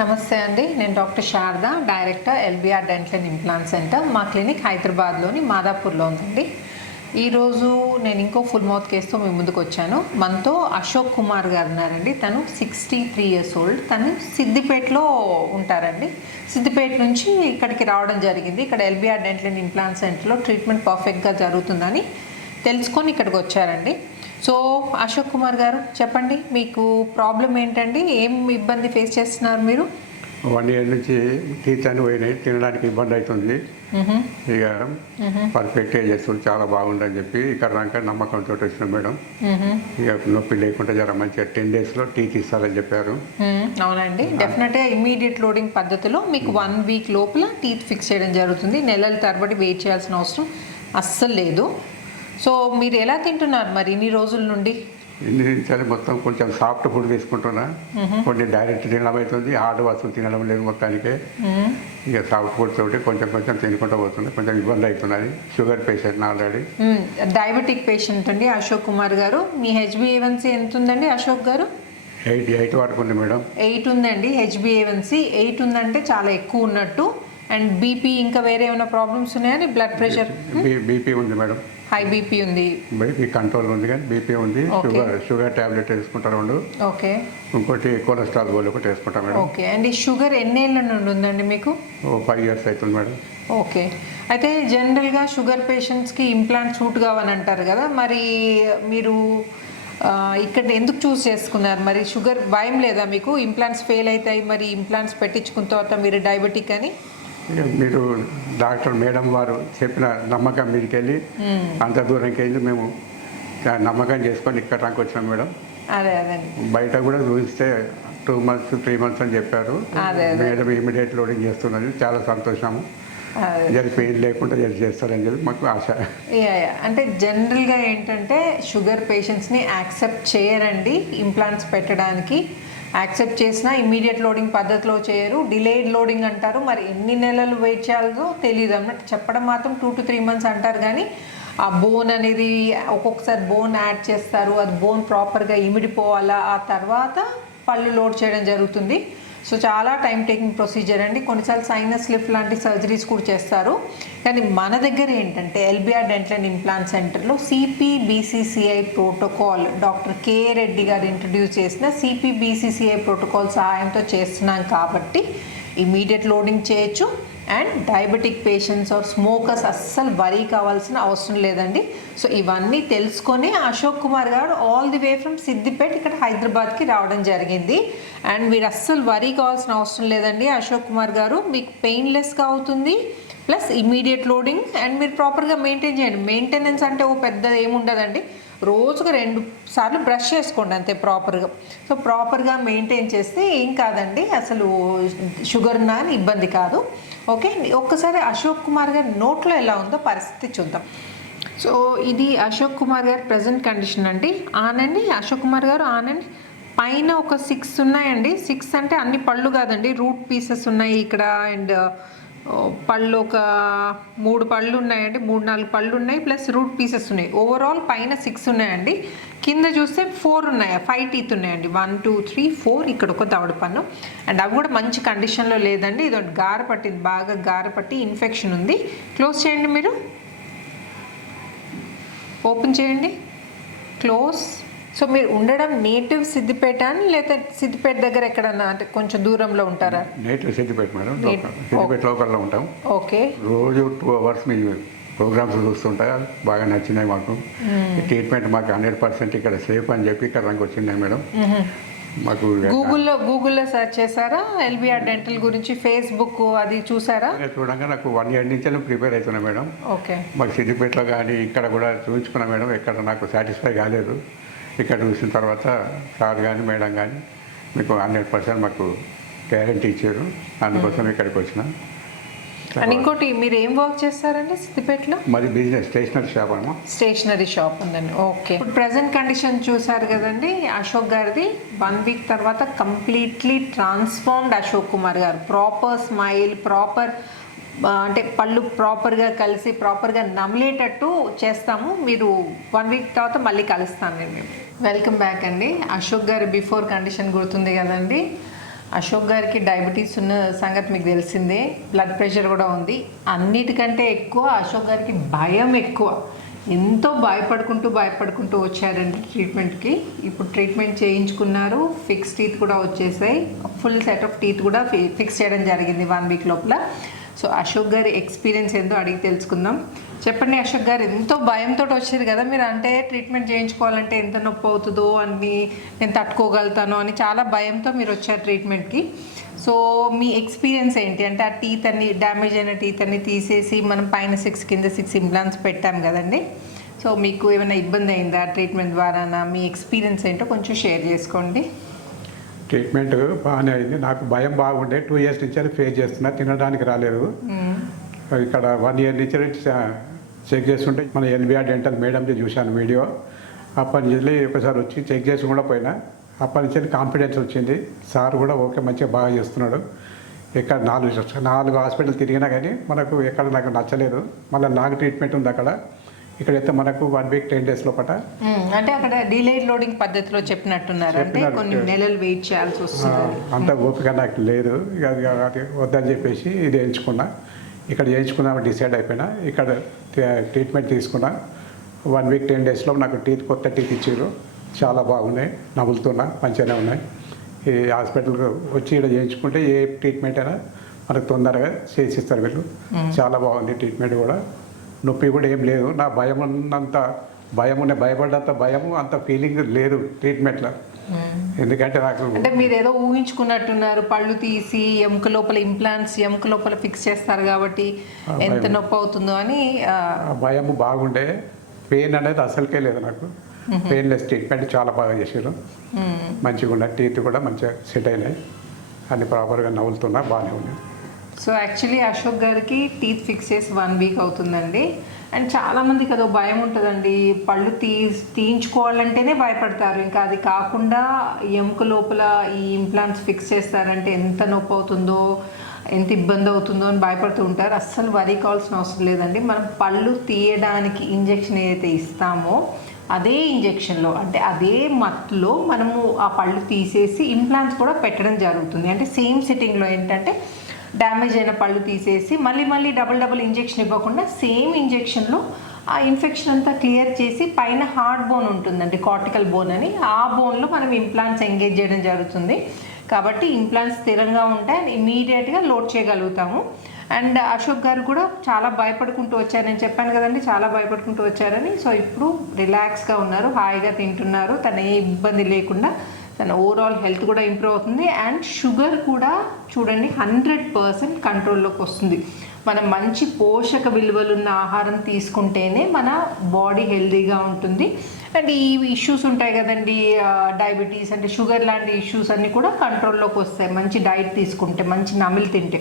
నమస్తే అండి, నేను doctor Sharada, director LBR dental and implant centre. మా క్లినిక్ హైదరాబాద్లోని మాదాపూర్లో ఉందండి. ఈరోజు నేను ఇంకో ఫుల్ మౌత్ కేసుతో మీ ముందుకు వచ్చాను. మనతో అశోక్ కుమార్ గారు ఉన్నారండి. తను 63 years old. తను సిద్దిపేటలో ఉంటారండి. సిద్దిపేట నుంచి ఇక్కడికి రావడం జరిగింది. ఇక్కడ ఎల్బిఆర్ డెంటల్ అండ్ ఇంప్లాంట్ సెంటర్లో ట్రీట్మెంట్ పర్ఫెక్ట్గా జరుగుతుందని తెలుసుకొని ఇక్కడికి వచ్చారండి. సో అశోక్ కుమార్ గారు చెప్పండి, మీకు ప్రాబ్లం ఏంటండి? ఏం ఇబ్బంది ఫేస్ చేస్తున్నారు మీరు? 1 year నుంచి టీత్ అని పోయినాయి, తినడానికి ఇబ్బంది అవుతుంది. ఇక పర్ఫెక్ట్గా చేస్తుంది, చాలా బాగుందని చెప్పి ఇక్కడ రాక నమ్మకంతో వచ్చినాం మేడం. ఇక నొప్పి లేకుండా జర మంచిగా 10 daysలో టీత్ ఇస్తారని చెప్పారు. అవునండి, డెఫినెట్గా ఇమీడియట్ లోడింగ్ పద్ధతిలో మీకు 1 week లోపల టీత్ ఫిక్స్ చేయడం జరుగుతుంది. నెలల తరబడి వెయిట్ చేయాల్సిన అవసరం అస్సలు లేదు. సో మీరు ఎలా తింటున్నారు మరి ఇన్ని రోజుల నుండి? ఇన్ని నిమిషాలు మొత్తం కొంచెం సాఫ్ట్ ఫుడ్ తీసుకుంటున్నా. కొన్ని డైరెక్ట్ తినడం అవుతుంది, హార్డ్ వస్తువులు తినడం లేదు మొత్తానికి. ఇక సాఫ్ట్ ఫుడ్ తోటి కొంచెం కొంచెం తినుకుంటూ పోతుంది. కొంచెం ఇబ్బంది అవుతున్నది. Sugar patient already. Diabetic patient అండి అశోక్ కుమార్ గారు. మీ HbA1c ఎంత ఉందండి అశోక్ గారు? 8 వరకు ఉంది మేడం. 8 ఉందండి HbA1c. 8 ఉందంటే చాలా ఎక్కువ ఉన్నట్టు. అండ్ బీపీ ఇంకా వేరే ఏమైనా ప్రాబ్లమ్స్ ఉన్నాయని? Blood pressure? బీపీ ఉంది మేడం. హై బీపీ ఉంది. బీపీ కంట్రోల్ ఉంది, కానీ బీపీ ఉంది. షుగర్ టాబ్లెట్ వేసుకుంటారు 2. ఓకే. ఇంకోటి కొలెస్ట్రాల్ గోల్ ఒకటి వేసుకుంటాం మేడం. ఓకే. అండ్ ఈ షుగర్ ఎన్నేళ్ళ నుండి ఉందండి మీకు? 5 years అవుతుంది మేడం. ఓకే. అయితే జనరల్గా షుగర్ పేషెంట్స్కి ఇంప్లాంట్ సూట్ కావని అంటారు కదా, మరి మీరు ఇక్కడ ఎందుకు చూస్ చేసుకున్నారు? మరి షుగర్ భయం లేదా మీకు? ఇంప్లాంట్స్ ఫెయిల్ అవుతాయి, మరి ఇంప్లాంట్స్ పెట్టించుకున్న తర్వాత మీరు డయాబెటిక్ అని మీరు డాక్టర్ మేడం వారు చెప్పిన నమ్మకం మీదకి వెళ్ళి అంత దూరంకి వెళ్ళి మేము నమ్మకం చేసుకొని ఇక్కడ రంకి వచ్చినాం మేడం. అదే అదే బయట కూడా చూస్తే 2 months 3 months అని చెప్పారు. మేడం ఇమీడియట్ లోడింగ్ చేస్తున్నది, చాలా సంతోషము. జరి పెయిన్ లేకుండా జరి చేస్తారని చెప్పి మాకు ఆశ. అంటే జనరల్గా ఏంటంటే షుగర్ పేషెంట్స్ని యాక్సెప్ట్ చేయరండి ఇంప్లాంట్స్ పెట్టడానికి. యాక్సెప్ట్ చేసినా ఇమీడియట్ లోడింగ్ పద్ధతిలో చేయరు, డిలేడ్ లోడింగ్ అంటారు. మరి ఎన్ని నెలలు వెయిట్ చేయాలో తెలియదు అన్నట్టు. చెప్పడం మాత్రం 2 to 3 months అంటారు, కానీ ఆ బోన్ అనేది ఒక్కొక్కసారి బోన్ యాడ్ చేస్తారు. అది బోన్ ప్రాపర్గా ఇమిడిపోవాలా, ఆ తర్వాత పళ్ళు లోడ్ చేయడం జరుగుతుంది. సో చాలా టైం టేకింగ్ ప్రొసీజర్ అండి. కొన్నిసార్లు సైనస్ లిఫ్ట్ లాంటి సర్జరీస్ కూడా చేస్తారు. కానీ మన దగ్గర ఏంటంటే ఎల్బిఆర్ డెంటల్ అండ్ ఇంప్లాంట్ సెంటర్లో CPBCCI protocol, doctor K Reddy గారు ఇంట్రడ్యూస్ చేసిన CPBCCI ప్రోటోకాల్ సహాయంతో చేస్తున్నాం కాబట్టి ఇమీడియట్ లోడింగ్ చేయొచ్చు. And diabetic patients or smokers అస్సలు వరీ కావాల్సిన అవసరం లేదండి. సో ఇవన్నీ తెలుసుకొని అశోక్ కుమార్ గారు all the way from Siddipet ఇక్కడ హైదరాబాద్కి రావడం జరిగింది. అండ్ మీరు అస్సలు వరీ కావాల్సిన అవసరం లేదండి అశోక్ కుమార్ గారు. మీకు పెయిన్లెస్గా అవుతుంది, ప్లస్ ఇమీడియట్ లోడింగ్. అండ్ మీరు ప్రాపర్గా మెయింటైన్ చేయండి. మెయింటెనెన్స్ అంటే ఓ పెద్ద ఏముండదండి, రోజుకు 2 సార్లు బ్రష్ చేసుకోండి అంతే ప్రాపర్గా. సో ప్రాపర్గా మెయింటైన్ చేస్తే ఏం కాదండి, అసలు షుగర్ ఉన్నా అని ఇబ్బంది కాదు. ఓకే. ఒక్కసారి అశోక్ కుమార్ గారి నోట్లో ఎలా ఉందో పరిస్థితి చూద్దాం. సో ఇది అశోక్ కుమార్ గారి ప్రజెంట్ కండిషన్ అండి. ఆనండి అశోక్ కుమార్ గారు, ఆనండి. పైన ఒక 6 ఉన్నాయండి. 6 అంటే అన్ని పళ్ళు కాదండి, రూట్ పీసెస్ ఉన్నాయి ఇక్కడ. అండ్ పళ్ళు ఒక 3 పళ్ళు ఉన్నాయండి, 3-4 పళ్ళు ఉన్నాయి, ప్లస్ రూట్ పీసెస్ ఉన్నాయి. ఓవరాల్ పైన 6 ఉన్నాయండి. కింద చూస్తే 4 ఉన్నాయి, 5 టీత్ ఉన్నాయండి. 1 2 3 4. ఇక్కడ ఒక దవడ పన్ను. అండ్ అవి కూడా మంచి కండిషన్లో లేదండి. ఇది గార పట్టింది, బాగా గార పట్టి ఇన్ఫెక్షన్ ఉంది. క్లోజ్ చేయండి, మీరు ఓపెన్ చేయండి, క్లోజ్. సో మీరు ఉండడం నేటివ్ సిద్దిపేట అని, లేదా సిద్దిపేట దగ్గర ఎక్కడన్నా అంటే కొంచెం దూరంలో ఉంటారా? నేటివ్ సిద్దిపేట మేడం, సిద్దిపేట లోకల్లో ఉంటాం. ఓకే. రోజు 2 hours మీ ప్రోగ్రామ్స్ చూస్తుంటా, బాగా నచ్చినాయి మాకు. ట్రీట్మెంట్ మాకు 100% ఇక్కడ సేఫ్ అని చెప్పి ఇక్కడ రంగు వచ్చినాయి మేడం. మాకు గూగుల్లో సెర్చ్ చేశారా ఎల్బిఆర్ డెంటల్ గురించి? ఫేస్బుక్ అది చూసారా? చూడంగా నాకు 1 year నుంచి ప్రిపేర్ అవుతున్నా మేడం. ఓకే. మాకు సిద్దిపేటలో కానీ ఇక్కడ కూడా చూపించుకున్నా మేడం. ఎక్కడ నాకు సాటిస్ఫై కాలేదు. ఇక్కడ చూసిన తర్వాత సార్ కానీ మేడం కానీ మీకు 100% మాకు గ్యారంటీ ఇచ్చారు. అందుకోసం ఇక్కడికి వచ్చిన. అండ్ ఇంకోటి, మీరు ఏం వర్క్ చేస్తారండి సిద్దిపేటలో? మాది బిజినెస్ స్టేషనరీ షాప్ అమ్మా. స్టేషనరీ షాప్ ఉందండి. ఓకే. ఇప్పుడు ప్రజెంట్ కండిషన్ చూసారు కదండి అశోక్ గారిది. 1 week తర్వాత కంప్లీట్లీ ట్రాన్స్ఫార్మ్డ్ అశోక్ కుమార్ గారు. ప్రాపర్ స్మైల్, ప్రాపర్ అంటే పళ్ళు ప్రాపర్గా కలిసి ప్రాపర్గా నమిలేటట్టు చేస్తాము. మీరు 1 week తర్వాత మళ్ళీ కలుస్తాను నేను. వెల్కమ్ బ్యాక్ అండి. అశోక్ గారి బిఫోర్ కండిషన్ గుర్తుంది కదండి. అశోక్ గారికి డయాబెటీస్ ఉన్న సంగతి మీకు తెలిసిందే, బ్లడ్ ప్రెషర్ కూడా ఉంది. అన్నిటికంటే ఎక్కువ అశోక్ గారికి భయం ఎక్కువ. ఎంతో భయపడుకుంటూ వచ్చారండి ట్రీట్మెంట్కి. ఇప్పుడు ట్రీట్మెంట్ చేయించుకున్నారు, ఫిక్స్ టీత్ కూడా వచ్చేసాయి. ఫుల్ సెట్ ఆఫ్ టీత్ కూడా ఫిక్స్ చేయడం జరిగింది 1 వీక్ లోపల. సో అశోక్ గారి ఎక్స్పీరియన్స్ ఏందో అడిగి తెలుసుకుందాం. చెప్పండి అశోక్ గారు, ఎంతో భయంతో వచ్చారు కదా మీరు, అంటే ట్రీట్మెంట్ చేయించుకోవాలంటే ఎంత నొప్పి అవుతుందో అని, నేను తట్టుకోగలుగుతానో అని చాలా భయంతో మీరు వచ్చారు ట్రీట్మెంట్కి. సో మీ ఎక్స్పీరియన్స్ ఏంటి? అంటే ఆ టీత్ అన్ని డ్యామేజ్ అయిన టీత్ అన్ని తీసేసి మనం పైన 6 కింద 6 ఇంప్లాంట్స్ పెట్టాం కదండి. సో మీకు ఏమైనా ఇబ్బంది అయిందా ట్రీట్మెంట్ ద్వారా? మీ ఎక్స్పీరియన్స్ ఏంటో కొంచెం షేర్ చేసుకోండి. ట్రీట్మెంట్ బాగానే అయింది. నాకు భయం బాగుండే, 2 ఇయర్స్ నుంచి అది ఫేస్ చేస్తున్నా, తినడానికి రాలేదు. ఇక్కడ 1 ఇయర్ నుంచి చెక్ చేస్తుంటే మన ఎల్బిఆర్ డెంటల్ మేడంది చూశాను వీడియో. అప్పటి నుంచి ఒకసారి వచ్చి చెక్ చేసి కూడా పోయినా. అప్పటి నుంచి కాన్ఫిడెన్స్ వచ్చింది. సార్ కూడా ఓకే మంచిగా బాగా చేస్తున్నాడు. ఇక్కడ 4 హాస్పిటల్ తిరిగినా కానీ మనకు ఎక్కడ నాకు నచ్చలేదు. మళ్ళీ లాంగ్ ట్రీట్మెంట్ ఉంది అక్కడ. ఇక్కడైతే మనకు 1 వీక్ 10 డేస్ లోపల. అంటే అక్కడ డిలేడ్ లోడింగ్ పద్ధతిలో చెప్పినట్టున్నారు, అంటే కొన్ని నెలలు వెయిట్ చేయాల్సి వస్తుంది. అంత ఓపిక నాకు లేదు, అది వద్దని చెప్పేసి ఇది ఎంచుకున్నా. ఇక్కడ చేయించుకుందామని డిసైడ్ అయిపోయినా. ఇక్కడ ట్రీట్మెంట్ తీసుకున్నా. 1 వీక్ 10 డేస్లో నాకు కొత్త టీత్ ఇచ్చారు. చాలా బాగున్నాయి, నవ్వులుతున్నా, మంచిగానే ఉన్నాయి. ఈ హాస్పిటల్కి వచ్చి ఇక్కడ చేయించుకుంటే ఏ ట్రీట్మెంట్ అయినా మనకు తొందరగా చేసిస్తారు వీళ్ళు. చాలా బాగుంది ట్రీట్మెంట్ కూడా. నొప్పి కూడా ఏం లేదు. నా భయపడ్డంత భయము అంత ఫీలింగ్ లేదు ట్రీట్మెంట్లో. ఎందుకంటే నాకు అంటే మీరు ఏదో ఊహించుకున్నట్టున్నారు, పళ్ళు తీసి ఎముక లోపల ఇంప్లాంట్స్ ఎముక లోపల ఫిక్స్ చేస్తారు కాబట్టి ఎంత నొప్పి అవుతుందో అని భయము బాగుండే. పెయిన్ అనేది అసలుకే లేదు నాకు. పెయిన్లెస్ ట్రీట్మెంట్ చాలా బాగా చేశారు. మంచిగా ఉన్నాయి, టీత్ కూడా మంచిగా సెట్ అయినాయి, అన్ని ప్రాపర్గా నవ్వులుతున్నా, బాగానే ఉన్నాయి. సో యాక్చువల్లీ అశోక్ గారికి టీత్ ఫిక్స్ చేసి 1 వీక్ అవుతుందండి. అండ్ చాలామందికి అదో భయం ఉంటుందండి, పళ్ళు తీయించుకోవాలంటేనే భయపడతారు. ఇంకా అది కాకుండా ఎముక లోపల ఈ ఇంప్లాంట్స్ ఫిక్స్ చేస్తారంటే ఎంత నొప్పి అవుతుందో, ఎంత ఇబ్బంది అవుతుందో అని భయపడుతూ ఉంటారు. అస్సలు వరి కావాల్సిన అవసరం లేదండి. మనం పళ్ళు తీయడానికి ఇంజెక్షన్ ఏదైతే ఇస్తామో అదే ఇంజెక్షన్లో, అంటే అదే మత్తులో మనము ఆ పళ్ళు తీసేసి ఇంప్లాంట్స్ కూడా పెట్టడం జరుగుతుంది. అంటే సేమ్ సిట్టింగ్లో ఏంటంటే డ్యామేజ్ అయిన పళ్ళు తీసేసి మళ్ళీ డబుల్ ఇంజెక్షన్ ఇవ్వకుండా సేమ్ ఇంజెక్షన్లో ఆ ఇన్ఫెక్షన్ అంతా క్లియర్ చేసి పైన హార్డ్ బోన్ ఉంటుందండి, కార్టికల్ బోన్ అని, ఆ బోన్లో మనం ఇంప్లాంట్స్ ఎంగేజ్ చేయడం జరుగుతుంది. కాబట్టి ఇంప్లాంట్స్ స్థిరంగా ఉంటాయి అండ్ ఇమీడియట్గా లోడ్ చేయగలుగుతాము. అండ్ అశోక్ గారు కూడా చాలా భయపడుకుంటూ వచ్చారు, నేను చెప్పాను కదండి చాలా భయపడుకుంటూ వచ్చారని. సో ఇప్పుడు రిలాక్స్గా ఉన్నారు, హాయిగా తింటున్నారు, తన ఏ ఇబ్బంది లేకుండా. తన ఓవరాల్ హెల్త్ కూడా ఇంప్రూవ్ అవుతుంది. అండ్ షుగర్ కూడా చూడండి 100% కంట్రోల్లోకి వస్తుంది. మనం మంచి పోషక విలువలున్న ఆహారం తీసుకుంటేనే మన బాడీ హెల్తీగా ఉంటుంది. అండ్ ఈ ఇష్యూస్ ఉంటాయి కదండి, డయాబెటీస్ అంటే షుగర్ లాంటి ఇష్యూస్ అన్నీ కూడా కంట్రోల్లోకి వస్తాయి మంచి డైట్ తీసుకుంటే, మంచి నమిలి తింటే.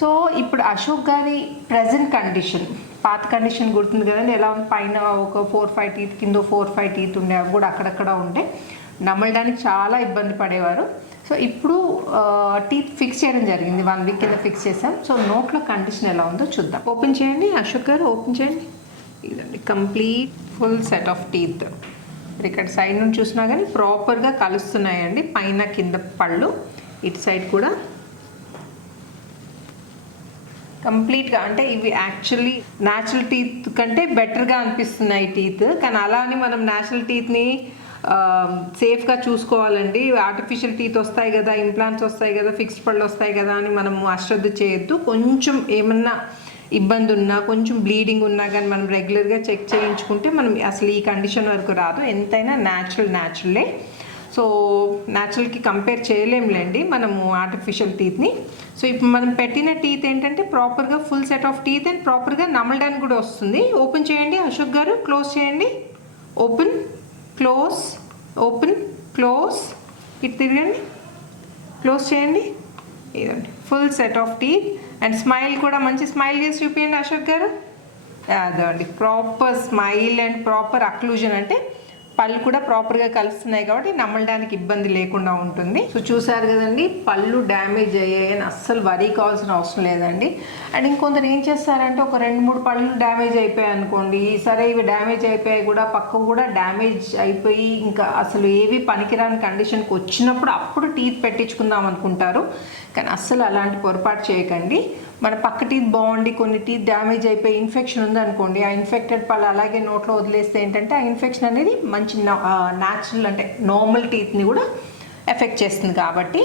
సో ఇప్పుడు అశోక్ గారి ప్రజెంట్ కండిషన్, పాత కండిషన్ గుర్తుంది కదండి ఎలా ఉంది, పైన ఒక 4-5 టీత్, కింద 4-5 టీత్ ఉండే, అవి కూడా అక్కడక్కడ ఉండే, నమలడానికి చాలా ఇబ్బంది పడేవారు. సో ఇప్పుడు టీత్ ఫిక్స్ చేయడం జరిగింది, 1 వీక్ కింద ఫిక్స్ చేసాం. సో నోట్లో కండిషన్ ఎలా ఉందో చూద్దాం. ఓపెన్ చేయండి అశోక్ గారు, ఓపెన్ చేయండి. ఇదండి complete full set of teeth. ఇక్కడ సైడ్ నుంచి చూసినా కానీ ప్రాపర్గా కలుస్తున్నాయండి, పైన కింద పళ్ళు, ఇటు సైడ్ కూడా కంప్లీట్గా. అంటే ఇవి యాక్చువల్లీ న్యాచురల్ టీత్ కంటే బెటర్గా అనిపిస్తున్నాయి టీత్, కానీ అలా అని మనం న్యాచురల్ టీత్ని సేఫ్గా చూసుకోవాలండి. ఆర్టిఫిషియల్ టీత్ వస్తాయి కదా, ఇంప్లాంట్స్ వస్తాయి కదా, ఫిక్స్డ్ పళ్ళు వస్తాయి కదా అని మనము అశ్రద్ధ చేయొద్దు. కొంచెం ఏమన్నా ఇబ్బంది ఉన్నా, కొంచెం బ్లీడింగ్ ఉన్నా కానీ మనం రెగ్యులర్గా చెక్ చేయించుకుంటే మనం అసలు ఈ కండిషన్ వరకు రాదు. ఎంతైనా న్యాచురలే. సో న్యాచురల్కి కంపేర్ చేయలేంలేండి మనము ఆర్టిఫిషియల్ టీత్ని. సో ఇప్పుడు మనం పెట్టిన టీత్ ఏంటంటే ప్రాపర్గా full set of teeth and ప్రాపర్గా నమలడానికి కూడా వస్తుంది. ఓపెన్ చేయండి అశోక్ గారు, క్లోజ్ చేయండి, ఓపెన్ క్లోజ్, ఓపెన్ క్లోజ్, ఇటు తిరగండి, క్లోజ్ చేయండి. ఇదండి full set of teeth. And smile కూడా మంచి స్మైల్ చేసి చూపించండి అశోక్ గారు. అదండి proper smile and proper occlusion, అంటే పళ్ళు కూడా ప్రాపర్గా కలుస్తున్నాయి కాబట్టి నమ్మడానికి ఇబ్బంది లేకుండా ఉంటుంది. సో చూసారు కదండి, పళ్ళు డ్యామేజ్ అయ్యాయని అస్సలు వరీ కావాల్సిన అవసరం లేదండి. అండ్ ఇంకొందరు ఏం చేస్తారంటే ఒక 2-3 పళ్ళు డ్యామేజ్ అయిపోయాయి అనుకోండి, సరే ఇవి డ్యామేజ్ అయిపోయాయి కూడా పక్క కూడా డ్యామేజ్ అయిపోయి ఇంకా అసలు ఏవి పనికిరాని కండిషన్కి వచ్చినప్పుడు అప్పుడు టీత్ పెట్టించుకుందాం అనుకుంటారు. కానీ అస్సలు అలాంటి పొరపాటు చేయకండి. మన పక్క టీత్ బాగుండి కొన్ని టీత్ డ్యామేజ్ అయిపోయి ఇన్ఫెక్షన్ ఉందనుకోండి, ఆ ఇన్ఫెక్టెడ్ పళ్ళు అలాగే నోట్లో వదిలేస్తే ఏంటంటే ఆ ఇన్ఫెక్షన్ అనేది మంచి న్యాచురల్ అంటే నార్మల్ టీత్ని కూడా ఎఫెక్ట్ చేస్తుంది. కాబట్టి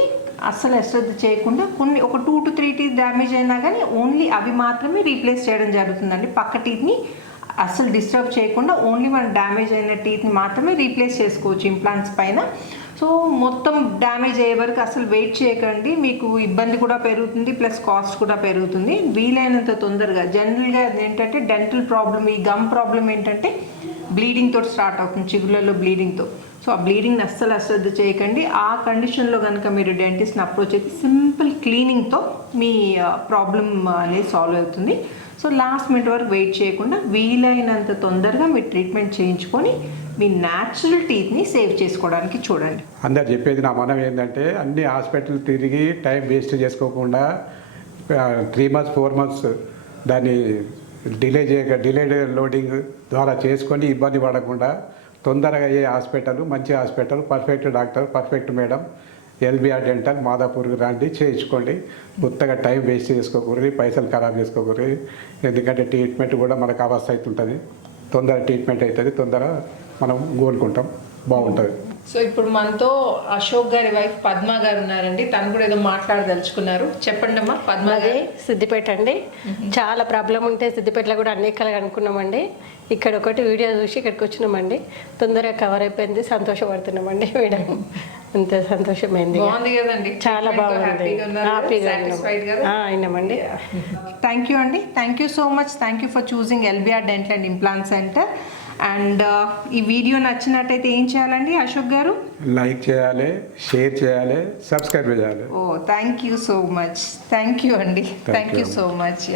అస్సలు అశ్రద్ధ చేయకుండా ఒక 2 to 3 టీత్ డ్యామేజ్ అయినా కానీ ఓన్లీ అవి మాత్రమే రీప్లేస్ చేయడం జరుగుతుందండి. పక్క టీత్ని అస్సలు డిస్టర్బ్ చేయకుండా ఓన్లీ మన డ్యామేజ్ అయిన టీత్ని మాత్రమే రీప్లేస్ చేసుకోవచ్చు ఇంప్లాంట్స్ పైన. సో మొత్తం డ్యామేజ్ అయ్యే వరకు అసలు వెయిట్ చేయకండి, మీకు ఇబ్బంది కూడా పెరుగుతుంది, ప్లస్ కాస్ట్ కూడా పెరుగుతుంది. వీలైనంత తొందరగా జనరల్గా ఏంటంటే డెంటల్ ప్రాబ్లమ్, ఈ గమ్ ప్రాబ్లమ్ ఏంటంటే బ్లీడింగ్ తోటి స్టార్ట్ అవుతుంది, చిగుళ్ళలో బ్లీడింగ్తో. సో ఆ బ్లీడింగ్ని అస్సలు అశ్రద్ధ చేయకండి. ఆ కండిషన్లో కనుక మీరు డెంటిస్ట్ని అప్రోచ్ అయితే సింపుల్ క్లీనింగ్తో మీ ప్రాబ్లమ్ అనేది సాల్వ్ అవుతుంది. సో లాస్ట్ మినిట్ వరకు వెయిట్ చేయకుండా వీలైనంత తొందరగా మీరు ట్రీట్మెంట్ చేయించుకొని మీ న్యాచురల్ టీత్ని సేవ్ చేసుకోవడానికి చూడండి. అందరు చెప్పేది నా మనం ఏంటంటే అన్ని హాస్పిటల్ తిరిగి టైం వేస్ట్ చేసుకోకుండా 3 months 4 months దాన్ని డిలేడ్ లోడింగ్ ద్వారా చేసుకొని ఇబ్బంది పడకుండా తొందరగా అయ్యే హాస్పిటల్, మంచి hospital, perfect doctor, perfect madam, LBR dental మాదాపూర్కి రండి, చేయించుకోండి. కొత్తగా టైం వేస్ట్ చేసుకోకూడదు, పైసలు ఖరాబ్ చేసుకోకూడదు. ఎందుకంటే ట్రీట్మెంట్ కూడా మనకు అవస్థ అవుతుంటుంది, తొందర ట్రీట్మెంట్ అవుతుంది, తొందర మనం కోలుకుంటాం, బాగుంటుంది. సో ఇప్పుడు మనతో అశోక్ గారి వైఫ్ పద్మ గారు ఉన్నారండి, తను కూడా ఏదో మాట్లాడదలుచుకున్నారు. చెప్పండి అమ్మా. పద్మ గారు సిద్దిపేట అండి. చాలా ప్రాబ్లం ఉంటే సిద్దిపేటలో కూడా అన్ని ఎక్కలు అనుకున్నామండి. ఇక్కడ ఒకటి వీడియో చూసి ఇక్కడికి వచ్చినామండి, తొందరగా కవర్ అయిపోయింది, సంతోషపడుతున్నామండి మేడం. అంత సంతోషమైంది, బాగుంది కదండి, చాలా బాగుంది, హ్యాపీగా అయినామండి. థ్యాంక్ యూ అండి, thank you so much. Thank you for choosing LBR dental and implant centre. And ఈ వీడియో నచ్చినట్టయితే ఏం చేయాలండి అశోక్ గారు? లైక్ చేయాలి, షేర్ చేయాలి, సబ్స్క్రైబ్ చేయాలి. Oh thank you so much. Thank you అండి, థ్యాంక్ యూ సో మచ్.